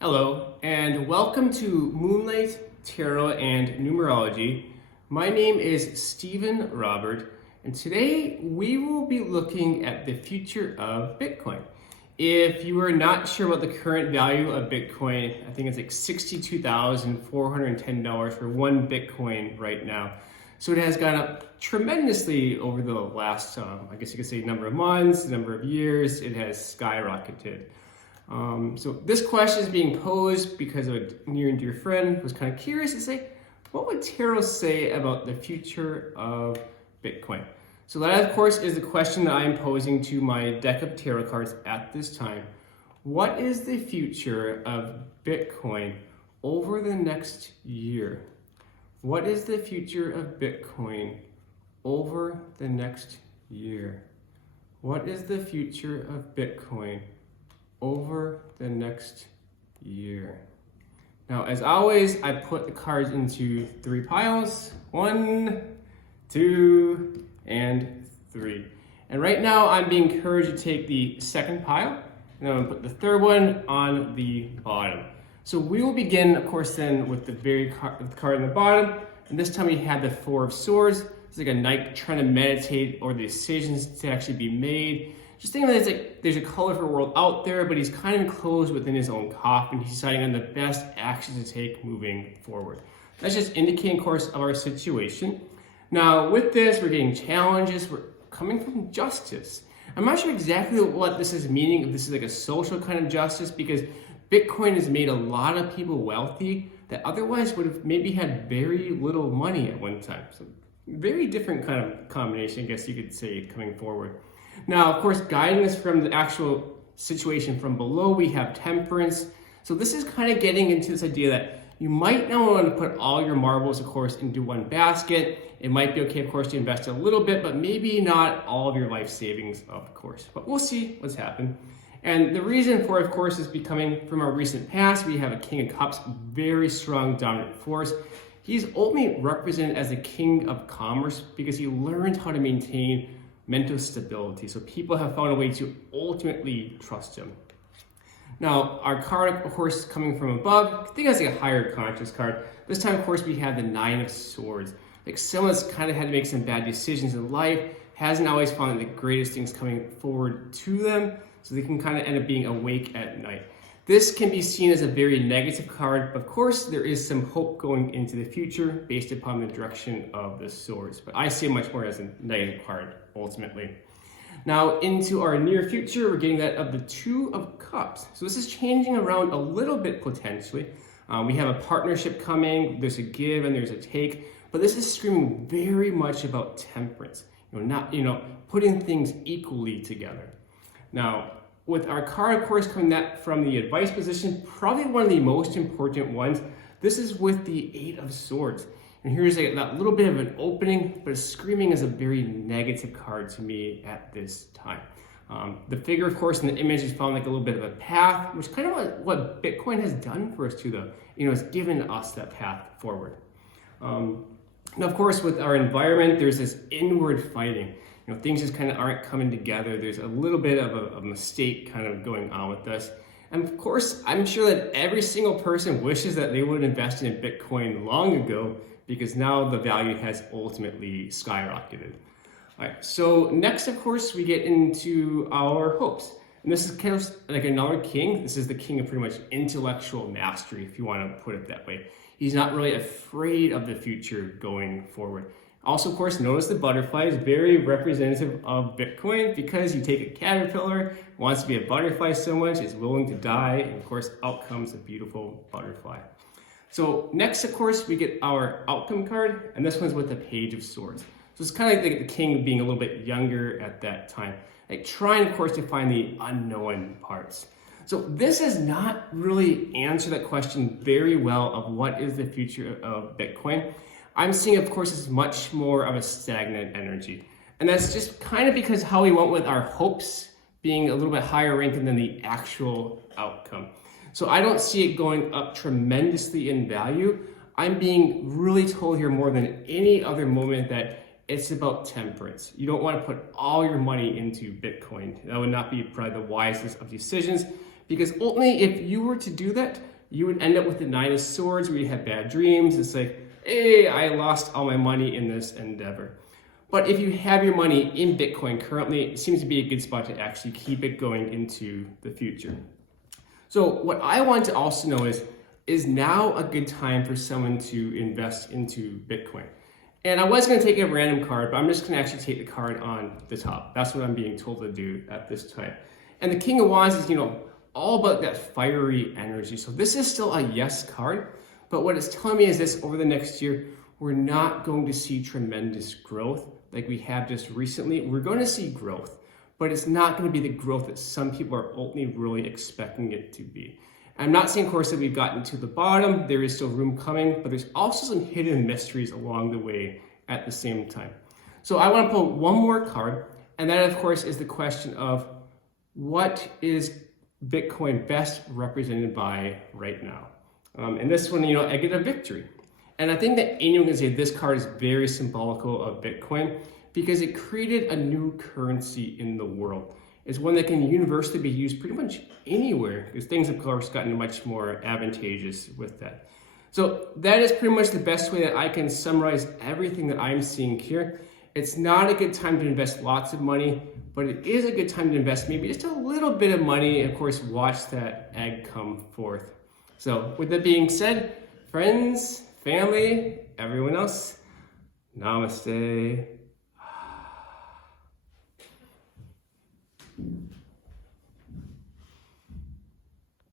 Hello, and welcome to Moonlight Tarot and Numerology. My name is Stephen Robert, and today we will be looking at the future of Bitcoin. If you are not sure about the current value of Bitcoin, I think it's like $62,410 for one Bitcoin right now. So it has gone up tremendously over the last, I guess you could say, number of months, number of years. It has skyrocketed. So this question is being posed because a near and dear friend was kind of curious to say, what would tarot say about the future of Bitcoin? So that, of course, is the question that I'm posing to my deck of tarot cards at this time. What is the future of Bitcoin over the next year? What is the future of Bitcoin over the next year? What is the future of Bitcoin over the next year? Now, as always, I put the cards into three piles. 1, 2, and 3. And right now, I'm being encouraged to take the second pile, and I'm gonna put the third one on the bottom. So we will begin, of course, then with the card on the bottom. And this time we have the Four of Swords. It's like a knight trying to meditate or the decisions to actually be made. Just think of it as like there's a colorful world out there, but he's kind of enclosed within his own coffin. He's deciding on the best actions to take moving forward. That's just indicating, of course, of our situation. Now, with this, we're getting challenges. We're coming from justice. I'm not sure exactly what this is meaning, if this is like a social kind of justice, because Bitcoin has made a lot of people wealthy that otherwise would have maybe had very little money at one time. So very different kind of combination, I guess you could say, coming forward. Now, of course, guiding us from the actual situation from below, we have Temperance. So this is kind of getting into this idea that you might not want to put all your marbles, of course, into one basket. It might be okay, of course, to invest a little bit, but maybe not all of your life savings, of course. But we'll see what's happened. And the reason for it, of course, is becoming from our recent past. We have a King of Cups, very strong, dominant force. He's ultimately represented as the King of Commerce because he learned how to maintain mental stability. So people have found a way to ultimately trust him. Now, our card, of course, coming from above, I think that's like a higher conscious card. This time, of course, we have the Nine of Swords. Like someone that's kind of had to make some bad decisions in life, hasn't always found the greatest things coming forward to them, so they can kind of end up being awake at night. This can be seen as a very negative card. Of course, there is some hope going into the future based upon the direction of the swords, but I see it much more as a negative card, ultimately. Now, into our near future, we're getting that of the Two of Cups. So this is changing around a little bit potentially. We have a partnership coming, there's a give and there's a take, but this is screaming very much about temperance. Not putting things equally together. Now, with our card, of course, coming that from the advice position, probably one of the most important ones. This is with the Eight of Swords. And here's that little bit of an opening, but it's screaming as a very negative card to me at this time. The figure, of course, in the image is found like a little bit of a path, which kind of what Bitcoin has done for us too, though. It's given us that path forward. Now, of course, with our environment, there's this inward fighting. Things just kind of aren't coming together. There's a little bit of a mistake kind of going on with us. And of course, I'm sure that every single person wishes that they would have invested in Bitcoin long ago, because now the value has ultimately skyrocketed. All right, so next, of course, we get into our hopes. And this is kind of like another king. This is the king of pretty much intellectual mastery, if you want to put it that way. He's not really afraid of the future going forward. Also, of course, notice the butterfly is very representative of Bitcoin because you take a caterpillar, wants to be a butterfly so much, is willing to die, and of course, out comes a beautiful butterfly. So next, of course, we get our outcome card, and this one's with the Page of Swords. So it's kind of like the king being a little bit younger at that time, like trying, of course, to find the unknown parts. So this does not really answer that question very well of what is the future of Bitcoin. I'm seeing, of course, it's much more of a stagnant energy. And that's just kind of because how we went with our hopes being a little bit higher ranking than the actual outcome. So I don't see it going up tremendously in value. I'm being really told here more than any other moment that it's about temperance. You don't want to put all your money into Bitcoin. That would not be probably the wisest of decisions, Because ultimately, if you were to do that, you would end up with the Nine of Swords where you have bad dreams. It's like, hey, I lost all my money in this endeavor. But if you have your money in Bitcoin currently, it seems to be a good spot to actually keep it going into the future. So what I want to also know is now a good time for someone to invest into Bitcoin? And I was going to take a random card, but I'm just going to actually take the card on the top. That's what I'm being told to do at this time. And the King of Wands is, all about that fiery energy. So this is still a yes card, but what it's telling me is this: over the next year, we're not going to see tremendous growth like we have just recently. We're going to see growth, but it's not going to be the growth that some people are ultimately really expecting it to be. I'm not saying, of course, that we've gotten to the bottom. There is still room coming, but there's also some hidden mysteries along the way at the same time. So I want to pull one more card, and that, of course, is the question of what is Bitcoin best represented by right now? And this one, I get a victory. And I think that anyone can say this card is very symbolical of Bitcoin because it created a new currency in the world. It's one that can universally be used pretty much anywhere, because things, of course, gotten much more advantageous with that. So that is pretty much the best way that I can summarize everything that I'm seeing here. It's not a good time to invest lots of money, but it is a good time to invest maybe just a little bit of money, and of course, watch that egg come forth. So with that being said, friends, family, everyone else, namaste.